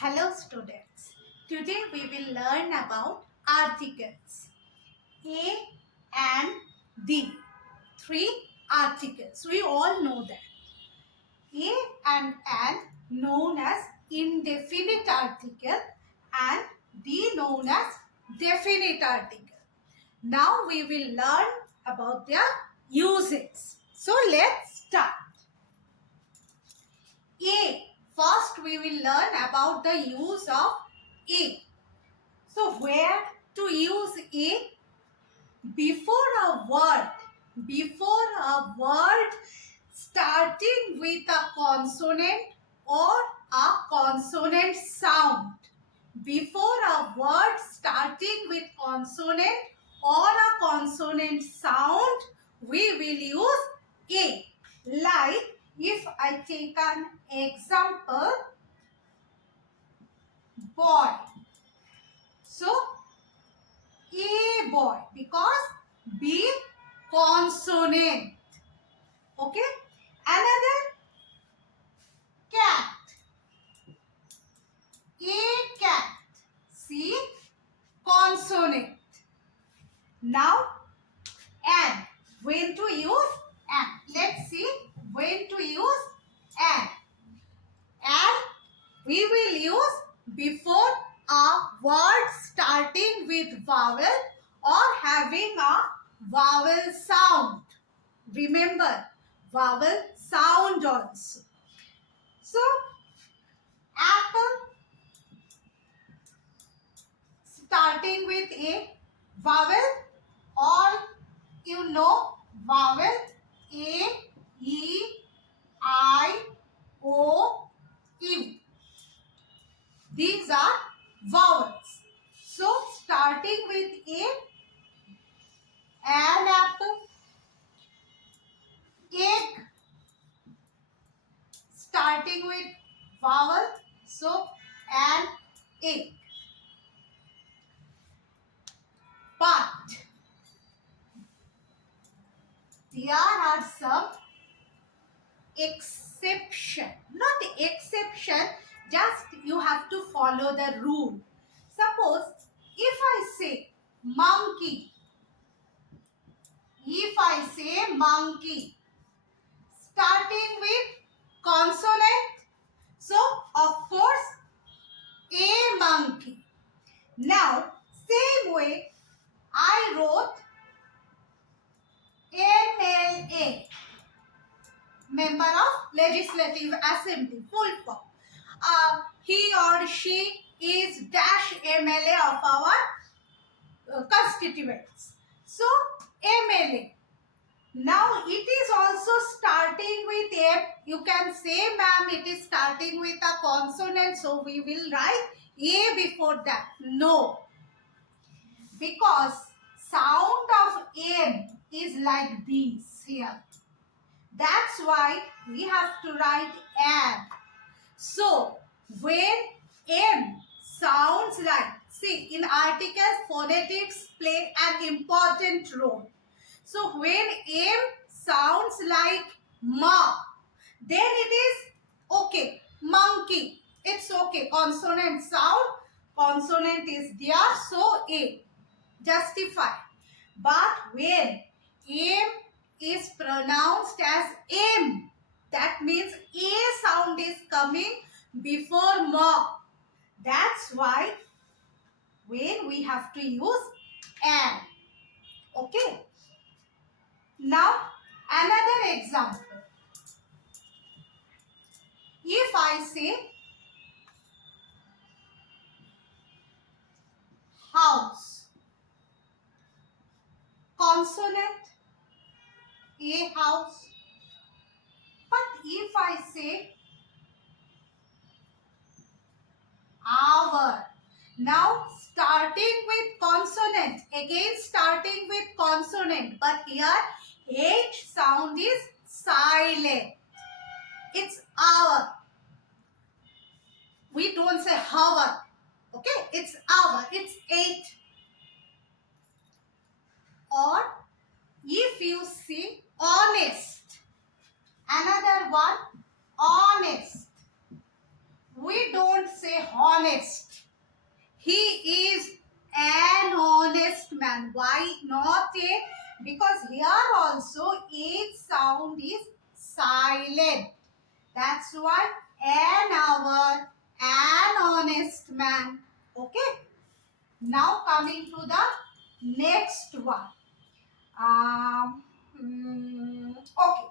Hello students. Today we will learn about articles. A and D. Three articles. We all know that. A and an known as indefinite article and D known as definite article. Now we will learn about their uses. So let's start. A. First we will learn about the use of A. So where to use A? Before a word starting with a consonant or a consonant sound. Before a word starting with consonant or a consonant sound, we will use A. Like if I take an example, boy. So A boy, because B consonant. Okay. Another, cat. A cat. C consonant. Now and. When to use and. Let's see when to use and. And we will use before a word starting with vowel or having a vowel sound. Remember, vowel sound also. So, apple starting with a vowel, all you know vowel A, E, I, O, U. These are vowels. So, starting with A, an apple, egg, starting with vowel, so an egg. But there are some exception, not exception, just you have to follow the rule. Suppose if I say monkey, starting with consonant, so of course a monkey. Now same way I wrote MLA, Member of Legislative Assembly, full form. He or she is dash MLA of our constituents. So MLA. Now it is also starting with M. You can say, ma'am, it is starting with a consonant, so we will write A before that. No. Because sound of M is like this here. That's why we have to write and. So when M sounds like, see, in articles, phonetics play an important role. So when M sounds like ma, then it is okay. Monkey, it's okay. Consonant sound, consonant is there, so A. Justify. But when M is pronounced as M, that means A sound is coming before ma. That's why when we have to use and. Okay. Now another example. If I say house, consonant A house. But if I say hour, now starting with consonant, again starting with consonant, but here H sound is silent. It's hour. We don't say hour. Okay, it's hour. It's 8. Or if you see honest, another one, honest. We don't say say honest. He is an honest man. Why not a? Because here also H sound is silent. That's why an hour, an honest man. Okay. Now coming to the next one. Okay.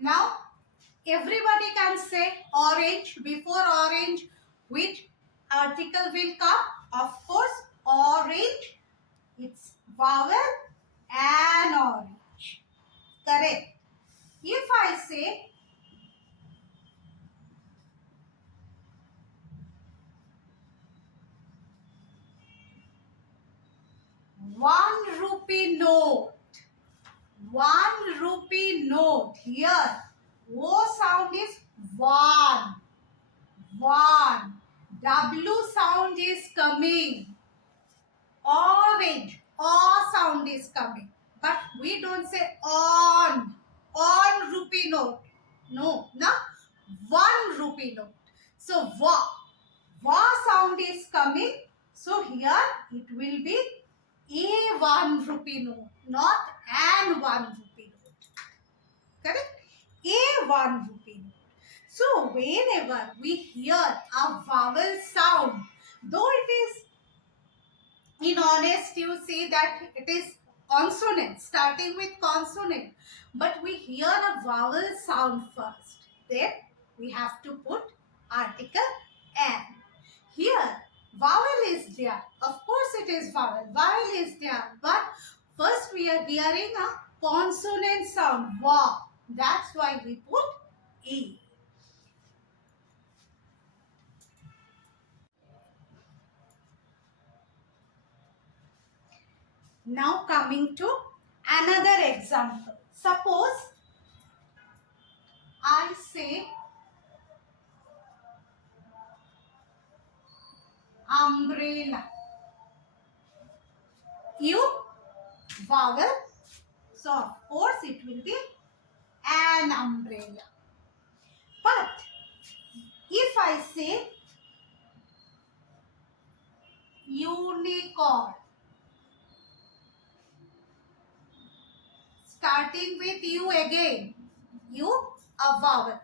Now everybody can say orange. Before orange, which article will come? Of course, orange. It's vowel and orange. Correct. If I say ₹1 note, ₹1 note, here O sound is one, one. W sound is coming. Orange, O sound is coming. But we don't say on rupee note. No, now ₹1 note. So va sound is coming. So here it will be a ₹1 note, not an ₹1 note. Correct? A ₹1 note. So whenever we hear a vowel sound, though it is in honest, you see that it is consonant, starting with consonant, but we hear a vowel sound first. Then we have to put article an. Here vowel is there. Of course it is vowel. Vowel is there. But first we are hearing a consonant sound. Va. That's why we put E. Now coming to another example. Suppose I say umbrella. U vowel. So of course it will be an umbrella. But if I say unicorn, starting with U again, U a vowel.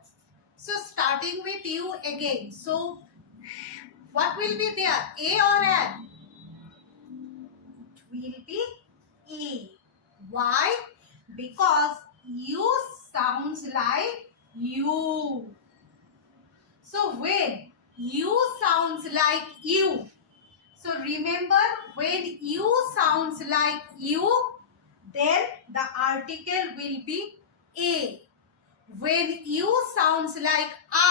So starting with U again. So what will be there? A or an? It will be A. Why? Because U sounds like U. So when U sounds like U, so remember when U sounds like U, then the article will be A. When U sounds like A,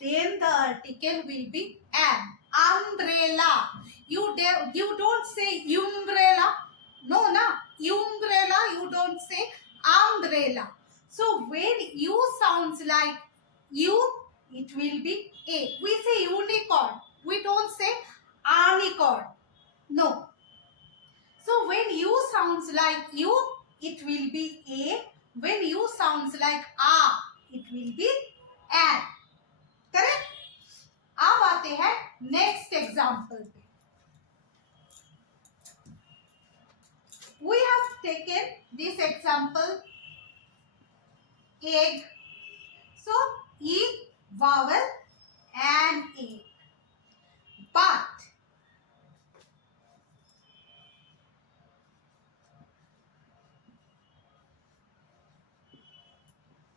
then the article will be an. Umbrella. You don't say umbrella. No, umbrella you don't say umbrella. So when U sounds like U, it will be A. We say unicorn. We don't say unicorn. No. So when U sounds like U, it will be A. When U sounds like A, it will be an. Correct? अब आते हैं next example पे. We have taken this example egg. So E vowel and egg. But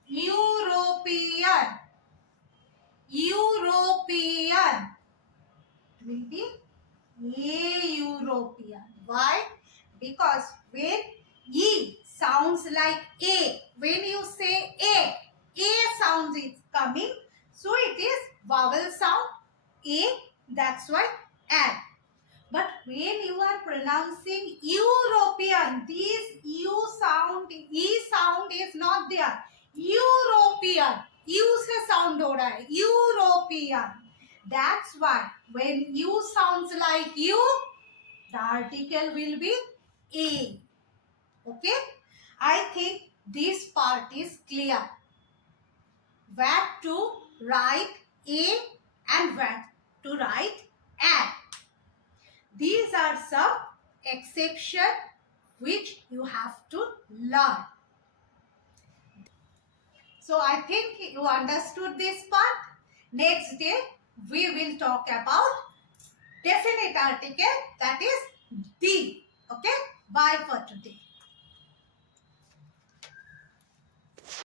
European. European. It will be a European. Why? Because when E sounds like A, when you say A sound is coming. So it is vowel sound A. That's why an. But when you are pronouncing European, this U sound, E sound is not there. European. U से sound हो रहा है. European. That's why when U sounds like U, the article will be A. Okay? I think this part is clear. Where to write a and where to write an. These are some exceptions which you have to learn. So I think you understood this part. Next day we will talk about definite article, that is the. Okay. Bye for today.